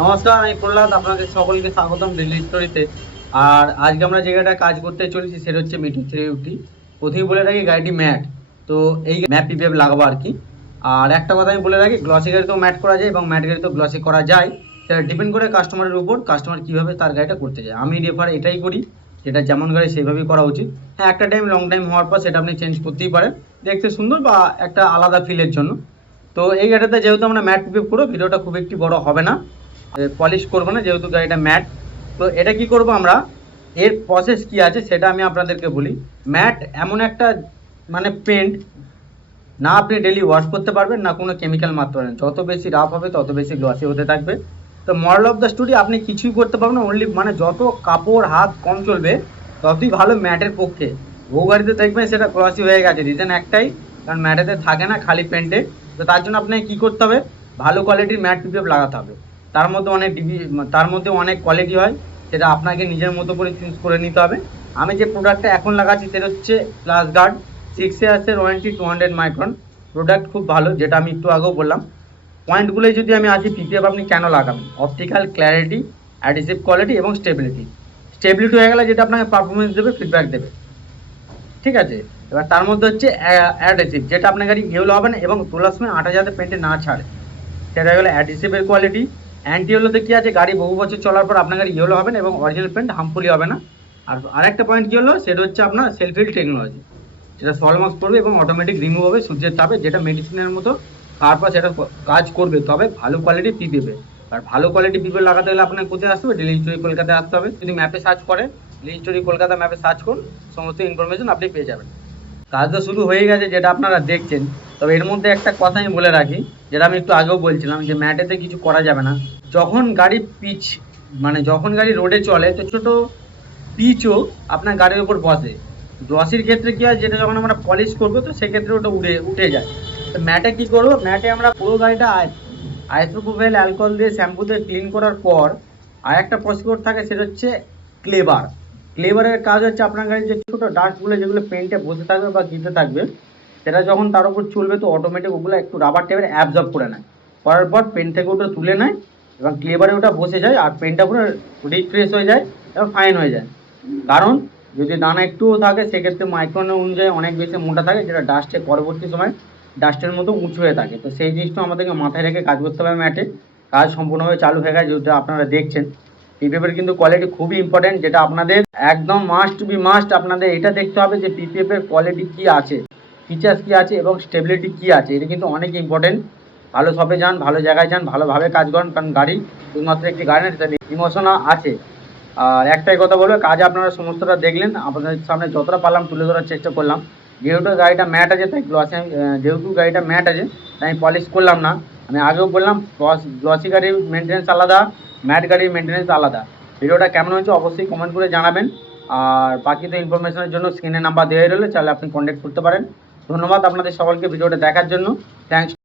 নমস্কার, আমি প্রহ্লাদ। আপনাদের সকলকে স্বাগতম ডেইলি স্টোরিতে। আর আজকে আমরা যে জায়গাটা কাজ করতে চলেছি সেটা হচ্ছে মিঠু 350। প্রথমেই বলে রাখি গাড়িটি ম্যাট। তো এই ম্যাট পিপিএফ লাগাবো আর কি। আর একটা কথা আমি বলে রাখি, গ্লসি গাড়িতেও ম্যাট করা যায় এবং ম্যাট গাড়িতেও গ্লসি করা যায়। সেটা ডিপেন্ড করে কাস্টমারের উপর, কাস্টমার কীভাবে তার গাড়িটা করতে যায়। আমি রেফার এটাই করি, যেটা যেমন গাড়ি সেভাবেই করা উচিত। হ্যাঁ, একটা টাইম লং টাইম হওয়ার পর সেটা আপনি চেঞ্জ করতেই পারেন, দেখতে সুন্দর বা একটা আলাদা ফিলের জন্য। তো এই গাড়িতে যেহেতু আমরা ম্যাট পিপিএফ করবো, ভিডিওটা খুব একটি বড় হবে না, পলিশ করবো না যেহেতু গাড়িটা ম্যাট। তো এটা কি করব আমরা, এর প্রসেস কি আছে সেটা আমি আপনাদেরকে বলি। ম্যাট এমন একটা মানে পেন্ট, না আপনি ডেলি ওয়াশ করতে পারবেন, না কোনো কেমিক্যাল মারতে পারবেন। যত বেশি রাফ হবে তত বেশি গ্লসি হতে থাকবে। তো মরাল অফ দ্য স্টোরি, আপনি কিছুই করতে পারবেন না, অনলি মানে যত কাপড় হাত কম চলবে ততই ভালো ম্যাটের পক্ষে। ও গাড়িতে দেখবেন সেটা গ্লসি হয়ে গেছে, রিজন একটাই, কারণ ম্যাটেতে থাকে না, খালি পেন্টে। তো তার জন্য আপনাকে কী করতে হবে, ভালো কোয়ালিটির ম্যাট পিপিএফ লাগাতে হবে। তার মধ্যে অনেক কোয়ালিটি হয়, সেটা আপনাকে নিজের মতো করে চুজ করে নিতে হবে। আমি যে প্রোডাক্টটা এখন লাগাচ্ছি সেটা হচ্ছে প্লাস গার্ড 6 ইয়ার্সের ওয়ারেন্টি, 200 মাইক্রন প্রোডাক্ট, খুব ভালো, যেটা আমি একটু আগেও বললাম। পয়েন্টগুলোই যদি আমি আসি, পিপিএফ আপনি কেন লাগাবেন: অপটিক্যাল ক্ল্যারিটি, অ্যাডিসিভ কোয়ালিটি এবং স্টেবিলিটি। স্টেবিলিটি হয়ে গেলে যেটা আপনাকে পারফরমেন্স দেবে, ফিডব্যাক দেবে, ঠিক আছে। এবার তার মধ্যে হচ্ছে অ্যাডিসিভ, যেটা আপনার গাড়ি ইয়েলো হবে না এবং তোলার সময় আঠা যাতে পেন্টে না ছাড়ে, সেটা হলো অ্যাডিসিভের কোয়ালিটি। অ্যান্টি ইয়েলোতে কী আছে, গাড়ি বহু বছর চলার পর আপনার গাড়ি ইয়েলো হবে না এবং অরিজিনাল পেন্ট হার্মফুলি হবে না। আর আরেকটা পয়েন্ট কী হলো, সেটা হচ্ছে আপনার সেলফ হিল টেকনোলজি, যেটা সলমাস করবে এবং অটোমেটিক রিমুভ হবে সূর্যের তাপে, যেটা মেডিসিনের মতো তারপর সেটা কাজ করবে। তবে ভালো কোয়ালিটি পিপিএফ। আর ভালো কোয়ালিটি পিপিএফ লাগাতে হলে আপনার কোথায় আসতে হবে, ডেলি স্টোরি কলকাতায় আসতে হবে। যদি ম্যাপে সার্চ করেন, ডেলি স্টোরি কলকাতা ম্যাপে সার্চ করুন, সমস্ত ইনফরমেশন আপনি পেয়ে যাবেন। কাজ তো শুরু হয়ে গেছে, যেটা আপনারা দেখছেন। তবে এর মধ্যে একটা কথা আমি বলে রাখি, যেটা আমি একটু আগেও বলছিলাম, যে ম্যাটেতে কিছু করা যাবে না। যখন গাড়ি পিচ, মানে যখন গাড়ি রোডে চলে, তো ছোটো পিচও আপনার গাড়ির উপর বসে। গ্লসির ক্ষেত্রে কী হয়, যেটা যখন আমরা পলিশ করবো তো সেক্ষেত্রে ওটা উঠে যায়। তো ম্যাটে কী করবো, ম্যাটে আমরা পুরো গাড়িটা আইসোপ্রোপাইল অ্যালকোহল দিয়ে শ্যাম্পু দিয়ে ক্লিন করার পর আর একটা প্রসিডিওর থাকে, সেটা হচ্ছে ক্লেবার। ক্লেবারের কাজ হচ্ছে আপনার গাড়ির যে ছোটো ডাস্টগুলো যেগুলো পেন্টে বসে থাকবে বা গিতে থাকবে, সেটা যখন তার উপর চলবে তো অটোমেটিক ওগুলো একটু রাবার টাইপের অ্যাবজর্ব করে নেয়। করার পর পেন থেকে ওটা তুলে নেয় এবং ক্লেবারে ওটা বসে যায় আর পেনটা পুরো রিফ্রেশ হয়ে যায় এবং ফাইন হয়ে যায়। কারণ যদি দানা একটুও থাকে সেক্ষেত্রে মাইক্রন অনুযায়ী অনেক বেশি মোটা থাকে, যেটা ডাস্টে পরবর্তী সময় ডাস্টের মতো উঁচু হয়ে থাকে। তো সেই জিনিসটা আমাদেরকে মাথায় রেখে কাজ করতে হবে। ম্যাটে কাজ সম্পূর্ণভাবে চালু হয়ে গেছে, যেটা আপনারা দেখছেন। পিপিএফের কিন্তু কোয়ালিটি খুবই ইম্পর্টেন্ট, যেটা আপনাদের একদম মাস্ট বি মাস্ট। আপনাদের এটা দেখতে হবে যে পিপিএফের কোয়ালিটি কী আছে, ফিচার্স কী আছে এবং স্টেবিলিটি কী আছে। এটা কিন্তু অনেক ইম্পর্টেন্ট। ভালো শপে যান, ভালো জায়গায় যান, ভালোভাবে কাজ করেন, কারণ গাড়ি শুধুমাত্র একটি গাড়ি না, সেটা ইমোশন আছে। আর একটাই কথা বলবো, কাজ আপনারা সমস্তটা দেখলেন, আপনাদের সামনে যতটা পারলাম তুলে ধরার চেষ্টা করলাম। যেহেতু গাড়িটা ম্যাট আছে তাই যেহেতু গাড়িটা ম্যাট আছে তাই আমি পলিশ করলাম না। আমি আগেও বললাম, গ্লসি গাড়ির মেনটেন্যান্স আলাদা, ম্যাট গাড়ির মেনটেন্যান্স আলাদা। ভিডিওটা কেমন হয়েছে অবশ্যই কমেন্ট করে জানাবেন। আর বাকি তো ইনফরমেশনের জন্য স্ক্রিনে নাম্বার দেওয়া রইলো, চাইলে আপনি কন্ট্যাক্ট করতে পারেন। ধন্যবাদ আপনাদের সকলকে ভিডিওটা দেখার জন্য। থ্যাংকস।